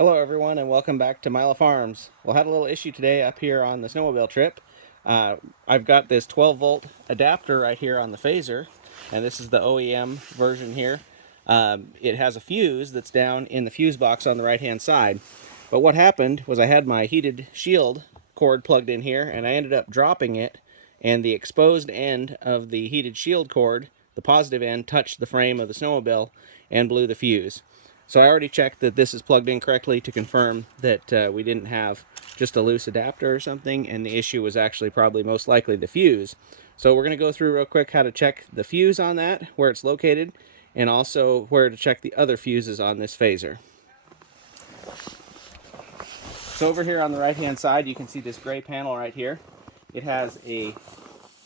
Hello everyone and welcome back to Mila Farms. Well, had a little issue today up here on the snowmobile trip. I've got this 12 volt adapter right here on the Phazer, and this is the OEM version here. It has a fuse that's down in the fuse box on the right hand side. But what happened was I had my heated shield cord plugged in here and I ended up dropping it, and the exposed end of the heated shield cord, the positive end, touched the frame of the snowmobile and blew the fuse. So I already checked that this is plugged in correctly to confirm that we didn't have just a loose adapter or something, and the issue was actually probably most likely the fuse. So we're going to go through real quick how to check the fuse on that, where it's located, and also where to check the other fuses on this Phazer. So over here on the right hand side you can see this gray panel right here. It has a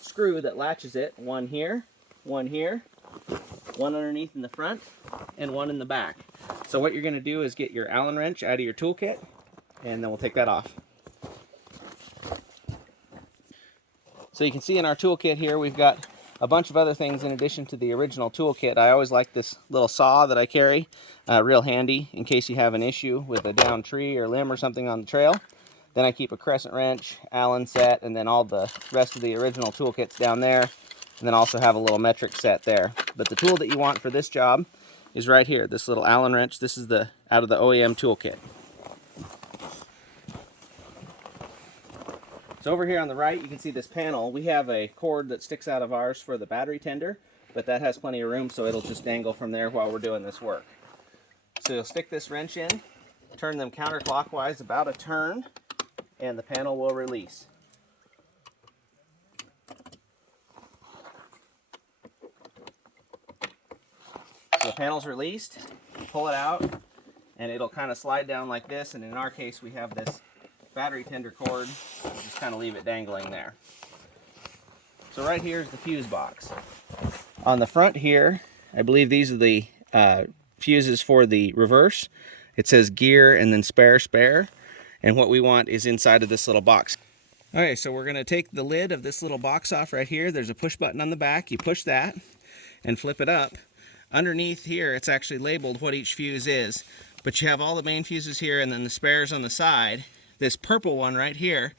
screw that latches it, one here, one underneath in the front, and one in the back. So what you're going to do is get your Allen wrench out of your toolkit, and then we'll take that off. So you can see in our toolkit here we've got a bunch of other things in addition to the original toolkit. I always like this little saw that I carry, real handy in case you have an issue with a downed tree or limb or something on the trail. Then I keep a crescent wrench, Allen set, and then all the rest of the original toolkits down there, and then also have a little metric set there. But the tool that you want for this job is right here, this little Allen wrench. This is out of the OEM toolkit. So over here on the right you can see this panel. We have a cord that sticks out of ours for the battery tender, but that has plenty of room, so it'll just dangle from there while we're doing this work. So you'll stick this wrench in, turn them counterclockwise about a turn, and the panel will release. So the panel's released, pull it out, and it'll kind of slide down like this, and in our case we have this battery tender cord. We'll just kind of leave it dangling there. So right here is the fuse box. On the front here, I believe these are the fuses for the reverse. It says gear and then spare, and what we want is inside of this little box. Okay, so we're going to take the lid of this little box off right here. There's a push button on the back. You push that and flip it up. Underneath here it's actually labeled what each fuse is, but you have all the main fuses here and then the spares on the side. This purple one right here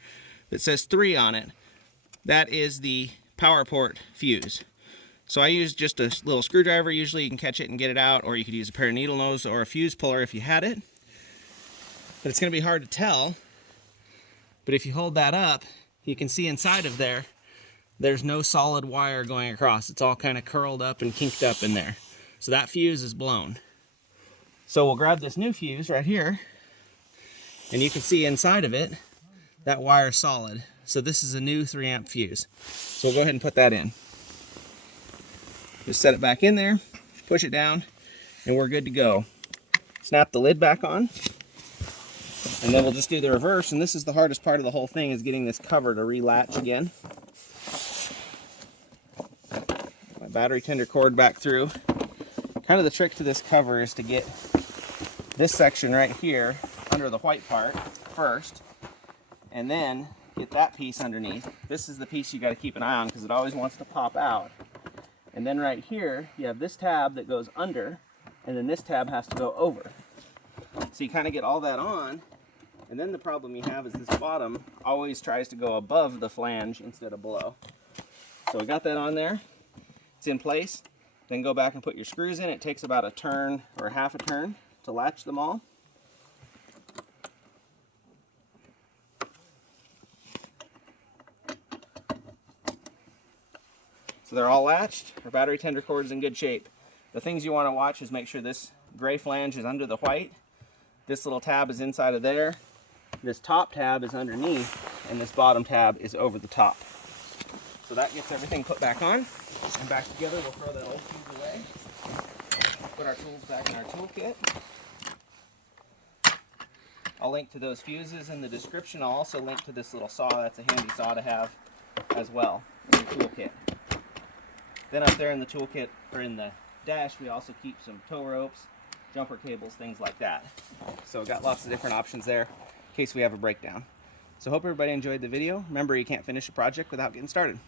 that says 3 on it, that is the power port fuse. So I use just a little screwdriver. Usually you can catch it and get it out, or you could use a pair of needle nose or a fuse puller if you had it. But it's going to be hard to tell. But if you hold that up, you can see inside of there, there's no solid wire going across. It's all kind of curled up and kinked up in there. So that fuse is blown. So we'll grab this new fuse right here, and you can see inside of it, that wire is solid. So this is a new 3 amp fuse. So we'll go ahead and put that in. Just set it back in there, push it down, and we're good to go. Snap the lid back on, and then we'll just do the reverse. And this is the hardest part of the whole thing, is getting this cover to relatch again. My battery tender cord back through. Kind of the trick to this cover is to get this section right here under the white part first, and then get that piece underneath. This is the piece you got to keep an eye on because it always wants to pop out. And then right here you have this tab that goes under, and then this tab has to go over. So you kind of get all that on, and then the problem you have is this bottom always tries to go above the flange instead of below. So we got that on there, it's in place. Then go back and put your screws in. It takes about a turn or half a turn to latch them all. So they're all latched. Our battery tender cord is in good shape. The things you want to watch is make sure this gray flange is under the white. This little tab is inside of there. This top tab is underneath, and this bottom tab is over the top. So that gets everything put back on and back together. We'll throw that old fuse away. Put our tools back in our toolkit. I'll link to those fuses in the description. I'll also link to this little saw. That's a handy saw to have as well in your toolkit. Then up there in the toolkit, or in the dash, we also keep some tow ropes, jumper cables, things like that. So we've got lots of different options there in case we have a breakdown. So hope everybody enjoyed the video. Remember, you can't finish a project without getting started.